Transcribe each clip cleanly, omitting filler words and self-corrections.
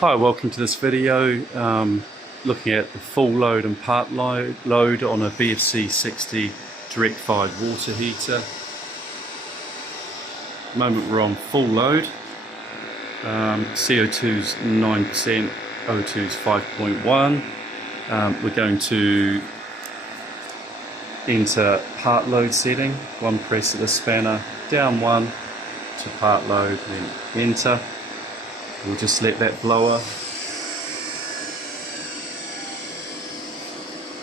Hi, welcome to this video looking at the full load and part load on a BFC 60 direct fired water heater. At the moment we're on full load. CO2's 9%, O2's 5.1. We're going to enter part load setting. One press of the spanner, down one to part load, then enter. We'll just let that blower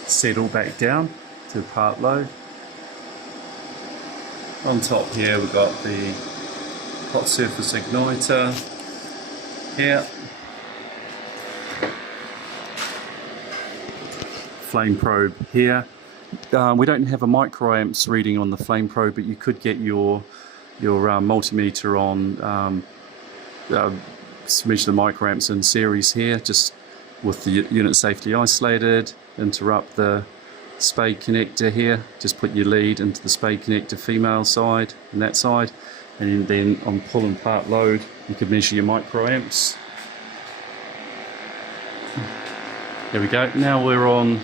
settle back down to part load. On top here we've got the hot surface igniter here, flame probe here. We don't have a microamps reading on the flame probe, but you could get your multimeter on measure the microamps in series here, just with the unit safely isolated. Interrupt the spade connector here, just put your lead into the spade connector female side and that side, and then on pull and part load you can measure your microamps. There we go. Now we're on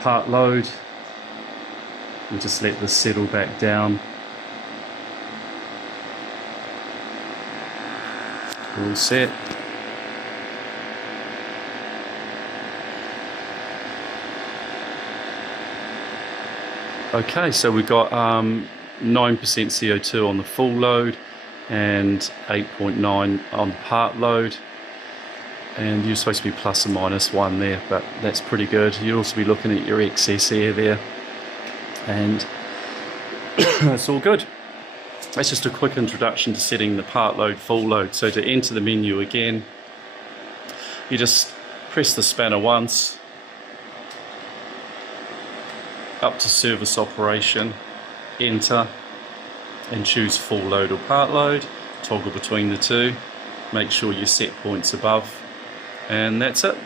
part load. We'll just let this settle back down. All set. Okay, so we've got 9% CO2 on the full load and 8.9 on part load, and you're supposed to be plus or minus 1 there, but that's pretty good. You'll also be looking at your excess air there, and it's all good. That's just a quick introduction to setting the part load, full load. So to enter the menu again, you just press the spanner once, up to service operation, enter, and choose full load or part load. Toggle between the two, make sure your set point's above, and that's it.